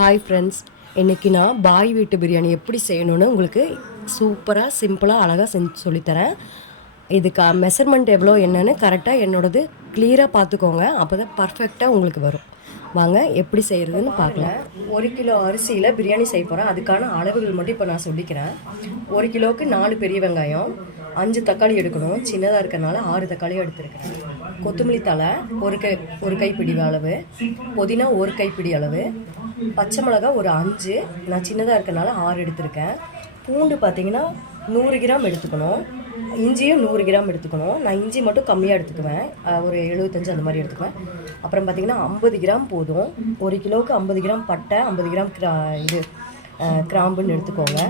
Hi friends, இன்றைக்கி நான் பாய் வீட்டு பிரியாணி எப்படி செய்யணுன்னு உங்களுக்கு சூப்பராக சிம்பிளாக அழகாக செஞ்சு சொல்லித்தரேன். இதுக்கு மெஷர்மெண்ட் எவ்வளோ என்னென்னு கரெக்டாக என்னோடது கிளியராக பார்த்துக்கோங்க. அப்போ தான் பர்ஃபெக்டாக உங்களுக்கு வரும். வாங்க எப்படி செய்கிறதுன்னு பார்க்கலாம். 1 கிலோ அரிசியில் பிரியாணி செய்ய போகிறேன். அதுக்கான அளவுகள் மட்டும் இப்போ நான் சொல்லிக்கிறேன். 1 கிலோவுக்கு 4 பெரிய வெங்காயம், 5 தக்காளி எடுக்கணும். சின்னதாக இருக்கிறனால 6 தக்காளியும் எடுத்துருக்கேன். கொத்தமல்லி தழை ஒரு கைப்பிடி அளவு, புதினா 1 கைப்பிடி அளவு, பச்சை மிளகா ஒரு 5, நான் சின்னதாக இருக்கிறனால 6 எடுத்திருக்கேன். பூண்டு பார்த்திங்கன்னா 100 கிராம் எடுத்துக்கணும். இஞ்சியும் 100 கிராம் எடுத்துக்கணும். நான் இஞ்சி மட்டும் கம்மியாக எடுத்துக்குவேன், ஒரு 75 அந்த மாதிரி எடுத்துக்குவேன். அப்புறம் பார்த்திங்கன்னா 50 கிராம் போதும். 1 கிலோவுக்கு 50 கிராம் பட்டை, 50 கிராம் கிராம்புன்னு எடுத்துக்கோங்க.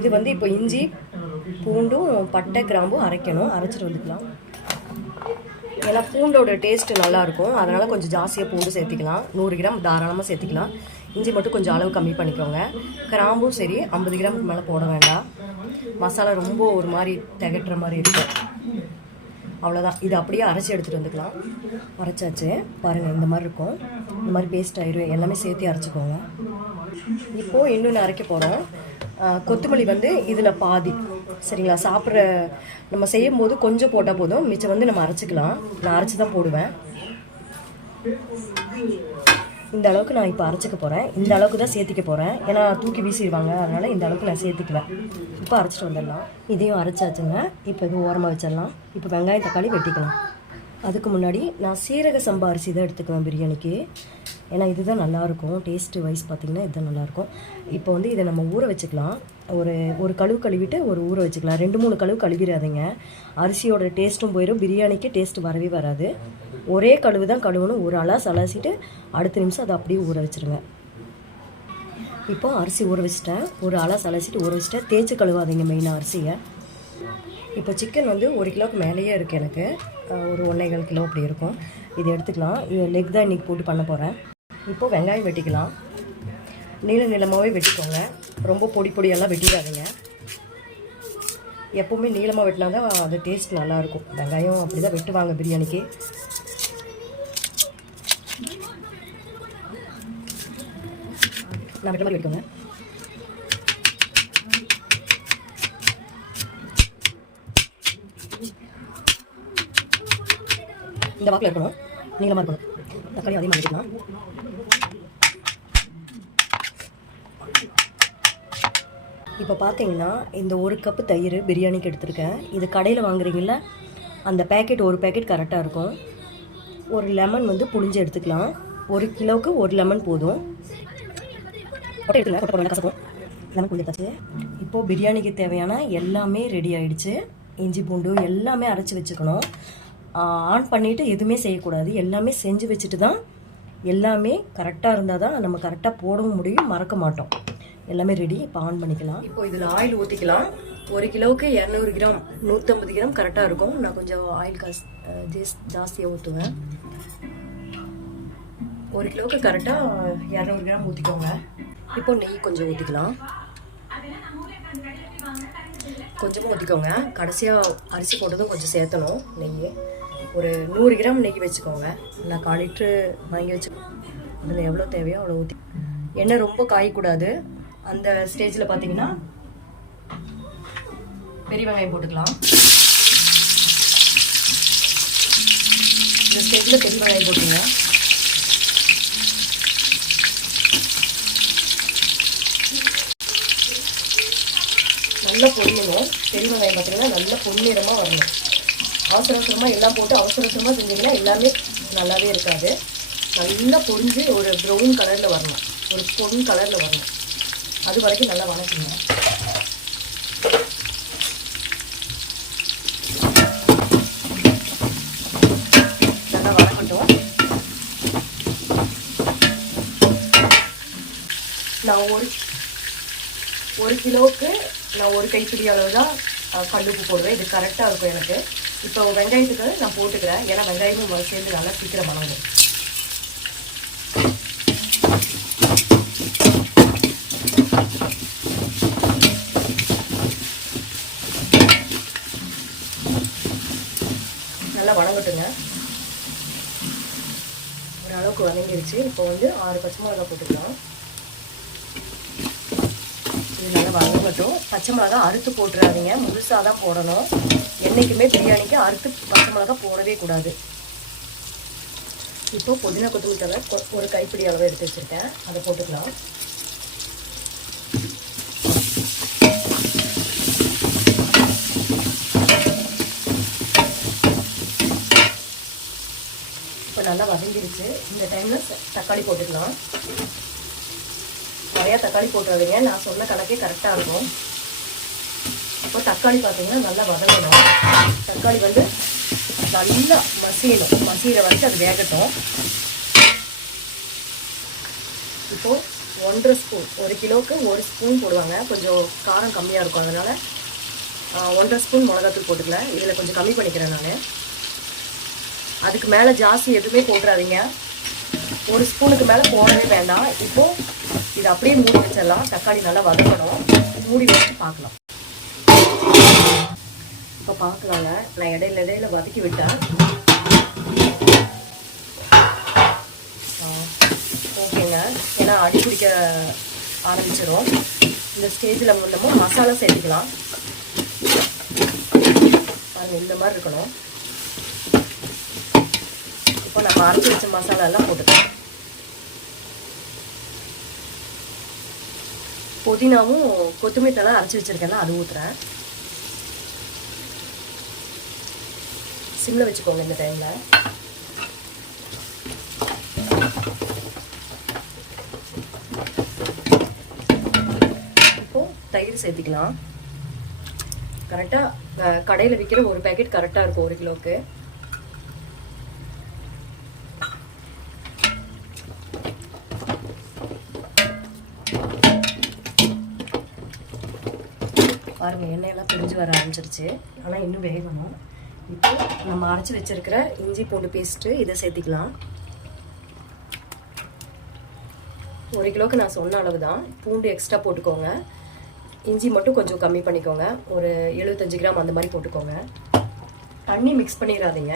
இது இப்போ இஞ்சி பூண்டும் பட்டை கிராம்பும் அரைக்கணும். அரைச்சிட்டு வந்துக்கலாம். ஏன்னா பூண்டோட டேஸ்ட்டு நல்லாயிருக்கும், அதனால் கொஞ்சம் ஜாஸ்தியாக பூண்டு சேர்த்திக்கலாம். 100 கிராம் தாராளமாக சேர்த்திக்கலாம். இஞ்சி மட்டும் கொஞ்சம் அளவு கம்மி பண்ணிக்கோங்க. கிராம்பும் சரி 50 கிராமுக்கு மேலே போட வேண்டாம். மசாலா ரொம்ப ஒரு மாதிரி திகட்டுற மாதிரி இருக்கும். அவ்வளோதான். இது அப்படியே அரைச்சி எடுத்துகிட்டு வந்துக்கலாம். அரைச்சாச்சு பாருங்கள், இந்த மாதிரி இருக்கும். இந்த மாதிரி பேஸ்ட் ஆயிடும். எல்லாமே சேர்த்து அரைச்சிக்கோங்க. இப்போது இன்னொன்று அரைக்க போகிறோம். கொத்தமல்லி இதில் பாதி, சரிங்களா? சாப்பிட்ற நம்ம செய்யும் போது கொஞ்சம் போட்டால் போதும், மிச்சம் நம்ம அரைச்சிக்கலாம். நான் அரைச்சி தான் போடுவேன். இந்த அளவுக்கு நான் இப்போ அரைச்சிக்க போகிறேன். இந்த அளவுக்கு தான் சேர்த்திக்க போகிறேன், ஏன்னா தூக்கி வீசிடுவாங்க, அதனால் இந்த அளவுக்கு நான் சேர்த்துக்குவேன். இப்போ அரைச்சிட்டு வந்துடலாம். இதையும் அரைச்சாச்சுங்க. இப்போ இது ஓரமாக வச்சிடலாம். இப்போ வெங்காயம் தக்காளி வெட்டிக்கலாம். அதுக்கு முன்னாடி நான் சீரக சம்பா அரிசி தான் எடுத்துக்குவேன் பிரியாணிக்கு, ஏன்னா இதுதான் நல்லாயிருக்கும். டேஸ்ட்டு வைஸ் பார்த்திங்கன்னா இதுதான் நல்லாயிருக்கும். இப்போ இதை நம்ம ஊற வச்சுக்கலாம். ஒரு கழுவு கழுவிட்டு ஊற வச்சுக்கலாம். 2-3 கழுவு கழுவிடாதீங்க, அரிசியோட டேஸ்ட்டும் போயிடும், பிரியாணிக்கு டேஸ்ட்டு வரவே வராது. ஒரே கழுவு தான் கழுவணும். ஒரு அலசிட்டு அடுத்த நிமிஷம் அதை அப்படியே ஊற வச்சுருங்க. இப்போ அரிசி ஊற வச்சுட்டேன். ஒரு அலசிட்டு ஊற வச்சுட்டேன். தேய்ச்சி கழுவாதீங்க மெயினாக அரிசியை. இப்போ சிக்கன் 1 கிலோவுக்கு மேலேயே இருக்குது எனக்கு, ஒரு 1.25 கிலோ அப்படி இருக்கும். இது எடுத்துக்கலாம். லெக் தான் இன்றைக்கி போட்டு பண்ண போகிறேன். இப்போது வெங்காயம் வெட்டிக்கலாம். நீளமாகவே வெட்டிக்கோங்க, ரொம்ப பொடியெல்லாம் வெட்டிடாதீங்க. எப்போவுமே நீளமாக வெட்டினா தான் அது டேஸ்ட் நல்லாயிருக்கும். வெங்காயம் அப்படி தான் வெட்டுவாங்க பிரியாணிக்கு. நான் வெட்ட மாதிரி வெட்டுங்க. இந்த வாக்கில் இருக்கணும், நீளமாக இருக்கணும். தக்காளி அதே மாதிரி வெட்டிக்கலாம். இப்போ பார்த்தீங்கன்னா இந்த 1 கப்பு தயிர் பிரியாணிக்கு எடுத்துருக்கேன். இது கடையில் வாங்குறீங்கள அந்த பேக்கெட், ஒரு பேக்கெட் கரெக்டாக இருக்கும். ஒரு லெமன் புளிஞ்சு எடுத்துக்கலாம். 1 கிலோவுக்கு 1 லெமன் போதும். எடுத்துக்கலாம், கசக்கும். லெமன் புளிஞ்சு எடுத்தாச்சு. இப்போது பிரியாணிக்கு தேவையான எல்லாமே ரெடி ஆகிடுச்சு. இஞ்சி பூண்டு எல்லாமே அரைச்சி வச்சுக்கணும். ஆன் பண்ணிவிட்டு எதுவுமே செய்யக்கூடாது. எல்லாமே செஞ்சு வச்சுட்டு தான், எல்லாமே கரெக்டாக இருந்தால் தான் நம்ம கரெக்டாக போடவும் முடியும், மறக்க மாட்டோம். எல்லாமே ரெடி. இப்போ ஆன் பண்ணிக்கலாம். இப்போ இதில் ஆயில் ஊற்றிக்கலாம். 1 கிலோவுக்கு 200 கிராம் 150 கிராம் கரெக்டாக இருக்கும். நான் கொஞ்சம் ஆயில் ஜாஸ்தியாக ஊற்றுவேன். 1 கிலோவுக்கு கரெக்டாக 200 கிராம் ஊற்றிக்கோங்க. இப்போ நெய் கொஞ்சம் ஊற்றிக்கலாம். கொஞ்சமாக ஊற்றிக்கோங்க. கடைசியாக அரிசி போட்டதும் கொஞ்சம் சேர்த்தணும் நெய். ஒரு 100 கிராம் நெய் வச்சுக்கோங்க. நான் 1/4 லிட்ரு வாங்கி வச்சுக்கோங்க. அதில் எவ்வளோ தேவையோ அவ்வளோ ஊற்றி. எண்ணெய் ரொம்ப காயக்கூடாது. அந்த ஸ்டேஜில் பார்த்தீங்கன்னா பெரிய வெங்காயம் போட்டுக்கலாம். இந்த ஸ்டேஜில் பெரிய வெங்காயம் போட்டுங்க. நல்லா பொரியணும். பெரிய வெங்காயம் பார்த்தீங்கன்னா நல்லா பொன்னிறமாக வரணும். அவசரமாக எல்லாம் போட்டு அவசரமாக செஞ்சிங்கன்னா எல்லாமே நல்லாவே இருக்காது. நல்லா பொரிஞ்சு ஒரு ப்ரௌன் கலரில் வரணும், ஒரு பொன் கலரில் வரணும். அது வரைக்கும் நல்லா வணக்குங்க. நல்லா வணக்கட்டும். நான் ஒரு கிலோவுக்கு நான் 1 கைப்பிடி அளவு தான் கல்லுப்பு போடுவேன். இது கரெக்டாக இருக்கும் எனக்கு. இப்போ வெங்காயத்துக்கு நான் போட்டுக்கிறேன், ஏன்னா வெங்காயமும் சேர்ந்து நல்லா சீக்கிரம் வணங்கும். நல்லா வணங்கட்டுங்க. ஓரளவுக்கு வதங்கிடுச்சு. இப்போ 6 பச்சை மிளகாய் போட்டுக்கலாம். இது நல்லா வதங்கட்டும். பச்சை மிளகா அறுத்து போட்டுறாதீங்க, முழுசாக தான் போடணும். என்றைக்குமே பிரியாணிக்கு அறுத்து பச்சை மிளகா போடவே கூடாது. இப்போ புதினா கொத்தமல்லி தழை ஒரு கைப்பிடி அளவு எடுத்து வச்சுருக்கேன், அதை போட்டுக்கலாம். இப்போ நல்லா வதங்கிடுச்சு. இந்த டைமில் தக்காளி போட்டுக்கலாம். நிறையா தக்காளி போட்டுறாதீங்க, நான் சொன்ன கணக்கே கரெக்டாக இருக்கும். இப்போ தக்காளி பார்த்தீங்கன்னா நல்லா வதங்கணும். தக்காளி வந்து நல்லா மசியணும். மசிகிற வரைக்கும் அது வேகட்டும். இப்போது 1.5 ஸ்பூன், 1 கிலோவுக்கு 1 ஸ்பூன் போடுவாங்க, கொஞ்சம் காரம் கம்மியாக இருக்கும், அதனால் 1.5 ஸ்பூன் மிளகாத்தூள் போட்டுக்கலாம். இதில் கொஞ்சம் கம்மி பண்ணிக்கிறேன் நான். அதுக்கு மேலே ஜாஸ்தி எதுவுமே போட்டுறாதீங்க, 1 ஸ்பூனுக்கு மேலே போடவே வேண்டாம். இப்போது இதை அப்படியே மூடி வச்சிடலாம். தக்காளி நல்லா வதங்கணும், மூடி வச்சு பார்க்கலாம். இப்போ பார்க்கலாங்க, நான் இடையில வதக்கி விட்டேன். ஓகேங்க, ஏன்னா அடி பிடிக்க ஆரம்பிச்சிடும். இந்த ஸ்டேஜில் நம்ம மசாலா சேர்த்துக்கலாம். பாருங்கள், இந்த மாதிரி இருக்கணும். இப்போ நம்ம அரைச்சி வச்ச மசாலா எல்லாம் போட்டுக்கலாம். புதினாவும் கொத்தமல்லி தழை அரைச்சி வச்சுருக்கேன்னா அது ஊற்றுறேன். சிம்மில் வச்சுக்கோங்க இந்த டைமில். இப்போது தயிர் சேர்த்திக்கலாம். கரெக்டாக கடையில் விற்கிற ஒரு பேக்கெட் கரெக்டாக இருக்கும் 1 கிலோவுக்கு. பாருங்கள், எண்ணெயெல்லாம் பிரிஞ்சு வர ஆரம்பிச்சிருச்சு, ஆனால் இன்னும் வேகணும். இப்போ நம்ம அரைச்சி வச்சிருக்கிற இஞ்சி பூண்டு பேஸ்ட்டு இதை சேர்த்திக்கலாம். 1 கிலோவுக்கு நான் சொன்ன அளவு தான். பூண்டு எக்ஸ்ட்ரா போட்டுக்கோங்க, இஞ்சி மட்டும் கொஞ்சம் கம்மி பண்ணிக்கோங்க, ஒரு 75 கிராம் அந்த மாதிரி போட்டுக்கோங்க. தண்ணி மிக்ஸ் பண்ணிடாதீங்க,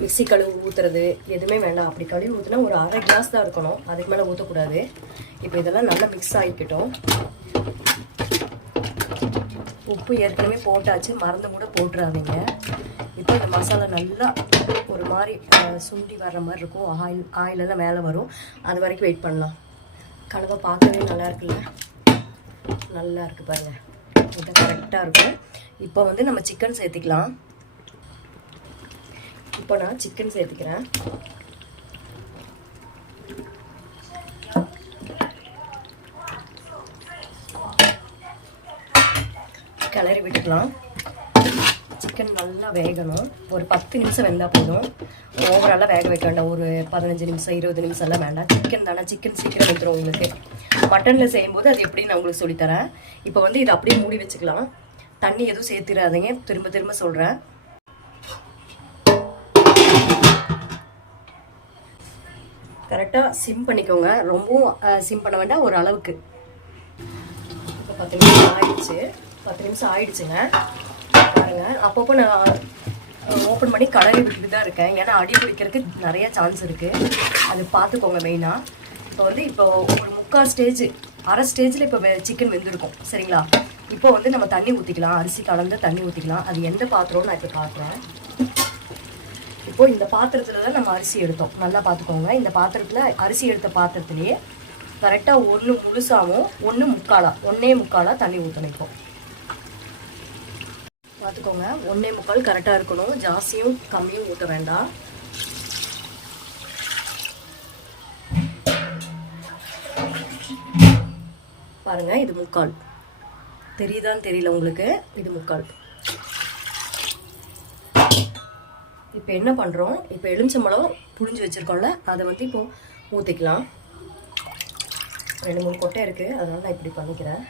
மிக்ஸி கழுவு ஊற்றுறது எதுவுமே வேண்டாம். அப்படி கழுவி ஊற்றுனா ஒரு 1/2 கிளாஸ் தான் இருக்கணும், அதுக்கு மேலே ஊற்றக்கூடாது. இப்போ இதெல்லாம் நல்லா மிக்ஸ் ஆகிக்கிட்டோம். உப்பு ஏற்கனவே போட்டாச்சு, மறந்து கூட போட்டுறாதீங்க. இப்போ இந்த மசாலா நல்லா ஒரு மாதிரி சுண்டி வர்ற மாதிரி இருக்கும், ஆயிலெல்லாம் மேலே வரும், அது வரைக்கும் வெயிட் பண்ணலாம். கலவை பார்க்கவே நல்லா இருக்குல்ல, நல்லா இருக்குது பாருங்கள், இது கரெக்டாக இருக்கும். இப்போ வந்து நம்ம சிக்கன் சேர்த்திக்கலாம். இப்போ நான் சிக்கன் சேர்த்துக்கிறேன். கிளறி விட்டுக்கலாம். சிக்கன் நல்லா வேகணும், ஒரு 10 நிமிஷம் வெந்தால் போதும். ஓவராலாக வேக வைக்க வேண்டாம், ஒரு 15 நிமிஷம் 20 நிமிஷம்லாம் வேண்டாம். சிக்கன் தானே, சிக்கன் சீக்கிரம் வந்துடும் உங்களுக்கு. மட்டனில் செய்யும்போது அது எப்படி நான் உங்களுக்கு சொல்லித்தரேன். இப்போ வந்து இதை அப்படியே மூடி வச்சுக்கலாம். தண்ணி எதுவும் சேர்த்துடாதீங்க, திரும்ப திரும்ப சொல்கிறேன். கரெக்டாக சிம் பண்ணிக்கோங்க, ரொம்பவும் சிம் பண்ண வேண்டாம், ஒரு அளவுக்கு. இப்போ 10 நிமிஷம் ஆயிடுச்சு, 10 நிமிஷம் ஆயிடுச்சுங்க. பாருங்க, அப்பப்போ நான் ஓப்பன் பண்ணி கலரி விட்டுட்டு தான் இருக்கேன், ஏன்னா அடி பிடிக்கிறதுக்கு நிறைய சான்ஸ் இருக்குது, அது பார்த்துக்கோங்க மெயினாக. இப்போ வந்து இப்போ ஒரு 3/4 ஸ்டேஜ், அரை ஸ்டேஜில் இப்போ சிக்கன் வெந்திருக்கும், சரிங்களா? இப்போ வந்து நம்ம தண்ணி ஊற்றிக்கலாம், அரிசி கலந்து தண்ணி ஊற்றிக்கலாம். அது எந்த பாத்திரம்னு நான் இப்போ பார்க்குறேன். இப்போ இந்த பாத்திரத்தில் தான் நம்ம அரிசி எடுத்தோம், நல்லா பார்த்துக்கோங்க. இந்த பாத்திரத்தில் அரிசி எடுத்த பாத்திரத்துலேயே கரெக்டாக 1 முழுசாகவும் 1 முக்காலாக தண்ணி ஊற்றணும். இப்போ பார்த்துக்கோங்க, 1 முக்கால் கரெக்டாக இருக்கணும், ஜாஸ்தியும் கம்மியும் ஊற்ற வேண்டாம். பாருங்க, இது 3/4 தெரியுதான்னு தெரியல உங்களுக்கு, இது 3/4. இப்போ என்ன பண்ணுறோம், இப்போ எலுமிச்சம்பழம் புளிஞ்சு வச்சுருக்கோம்ல, அதை வந்து இப்போ ஊற்றிக்கலாம். 2-3 கொட்டை இருக்குது, அதனால் நான் இப்படி பண்ணிக்கிறேன்.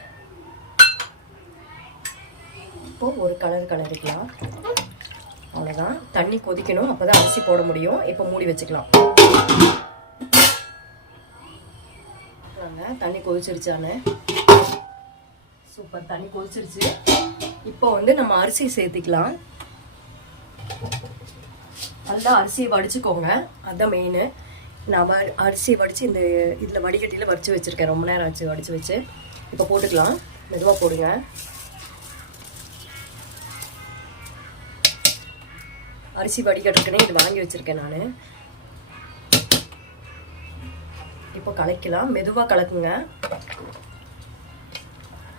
இப்போது ஒரு கலரிக்கலாம், அவ்வளோதான். தண்ணி கொதிக்கணும், அப்போ தான் அரிசி போட முடியும். இப்போ மூடி வச்சுக்கலாம். தண்ணி கொதிச்சிருச்சானே, சூப்பர், தண்ணி கொதிச்சிருச்சு. இப்போ வந்து நம்ம அரிசி சேர்த்திக்கலாம். நல்லா அரிசியை வடிச்சுக்கோங்க, அதுதான் மெயின். நான் அரிசி வடித்து இந்த இதில் வடிகட்டியில் வடித்து வச்சுருக்கேன். ரொம்ப நேரம் ஆச்சு வடித்து வச்சு. இப்போ போட்டுக்கலாம். மெதுவாக போடுங்க. அரிசி வடிகட்டுக்குன்னே இது வாங்கி வச்சுருக்கேன் நான். இப்போ கலக்கலாம். மெதுவாக கலக்குங்க.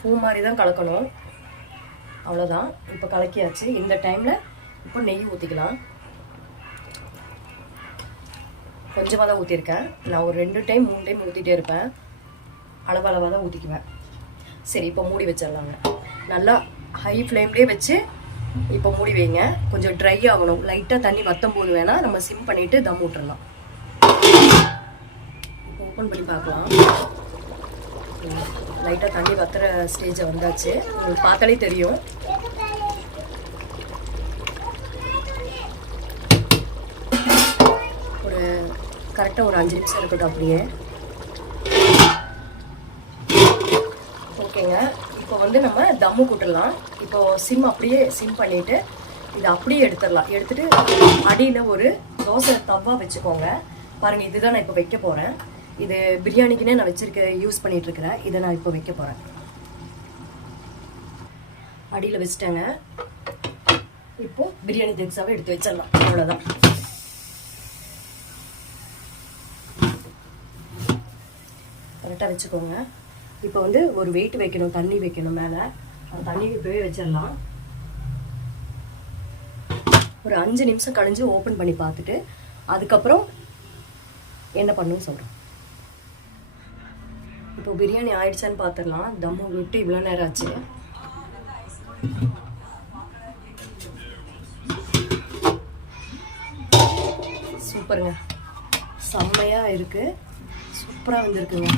பூ மாதிரி தான் கலக்கணும். அவ்வளோதான். இப்போ கலக்கியாச்சு. இந்த டைமில் இப்போ நெய் ஊற்றிக்கலாம். கொஞ்சமாக தான் ஊற்றிருக்கேன். நான் ஒரு 2 டைம் 3 டைம் ஊற்றிட்டே இருப்பேன். அளவாக தான் ஊற்றிக்குவேன். சரி, இப்போ மூடி வச்சிடலாங்க. நல்லா ஹை ஃப்ளேம்லேயே வச்சு இப்போ மூடி வைங்க. கொஞ்சம் ட்ரை ஆகணும். லைட்டாக தண்ணி வற்றும் போது வேணால் நம்ம சிம் பண்ணிவிட்டு தம் விட்டுறலாம். இப்போ ஓப்பன் பண்ணி பார்க்கலாம். லைட்டாக தண்ணி வத்துற ஸ்டேஜை வந்தாச்சு. உங்களுக்கு பார்த்தாலே தெரியும். ஒரு கரெக்டாக ஒரு 5 நிமிஷம் இருக்கட்டும் அப்படியே. ஓகேங்க. இப்போ வந்து நம்ம தம்மு கூட்டலாம். இப்போ சிம் அப்படியே சிம் பண்ணிவிட்டு இதை அப்படியே எடுத்துடலாம். எடுத்துகிட்டு அடியில் ஒரு தோசை தவா வச்சுக்கோங்க. பாருங்கள், இதுதான் நான் இப்போ வைக்க போகிறேன். இது பிரியாணிக்குன்னே நான் யூஸ் பண்ணிகிட்ருக்கிறேன். இதை நான் இப்போ வைக்க போகிறேன். அடியில் வச்சுட்டேங்க. இப்போது பிரியாணி திக்ஸாவே எடுத்து வச்சிடலாம். அவ்வளோதான். கரெக்டாக வச்சுக்கோங்க. இப்போ வந்து ஒரு வெயிட் வைக்கணும், தண்ணி வைக்கணும் மேலே. அந்த தண்ணிக்கு இப்போவே வச்சிடலாம். ஒரு 5 நிமிஷம் கழிஞ்சு ஓப்பன் பண்ணி பார்த்துட்டு அதுக்கப்புறம் என்ன பண்ணணும்னு சொல்கிறேன். இப்போ பிரியாணி ஆயிடுச்சான்னு பார்த்துடலாம். தம்மு விட்டு இவ்வளோ நேரம் ஆச்சு. சூப்பருங்க. செம்மையாக இருக்குது. சூப்பராக வந்திருக்குங்க.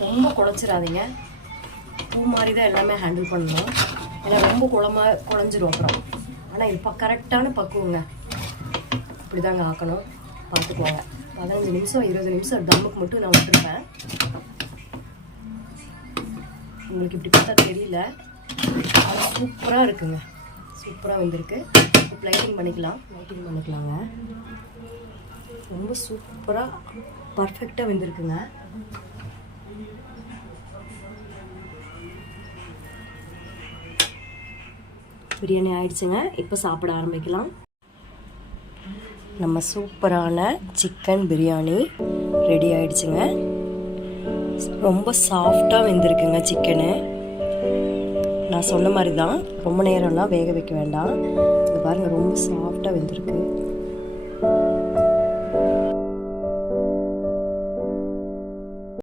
ரொம்ப குழச்சிடாதீங்க. பூ மாதிரி தான் எல்லாமே ஹேண்டில் பண்ணணும். ஏன்னா ரொம்ப குழஞ்சிரும் அப்புறம். ஆனால் இது கரெக்டான பக்குவங்க. இப்படி தாங்க ஆக்கணும். பார்த்துக்குவாங்க. 15 நிமிஷம் 20 நிமிஷம் தம்முக்கு மட்டும் நான் விட்டுருப்பேன். உங்களுக்கு இப்படி பார்த்தா தெரியல. அது சூப்பராக இருக்குங்க. சூப்பராக வந்திருக்கு. இப்போ லைட்டிங் பண்ணிக்கலாங்க. ரொம்ப சூப்பராக பர்ஃபெக்டாக வந்திருக்குங்க. பிரியாணி ஆயிடுச்சுங்க. இப்போ சாப்பிட ஆரம்பிக்கலாம். நம்ம சூப்பரான சிக்கன் பிரியாணி ரெடி ஆயிடுச்சுங்க. ரொம்ப சாஃப்டாக வெந்திருக்குங்க சிக்கனு. நான் சொன்ன மாதிரி தான். ரொம்ப நேரம்லாம் வேக வைக்க வேண்டாம். இது பாருங்கள், ரொம்ப சாஃப்டாக வெந்திருக்கு.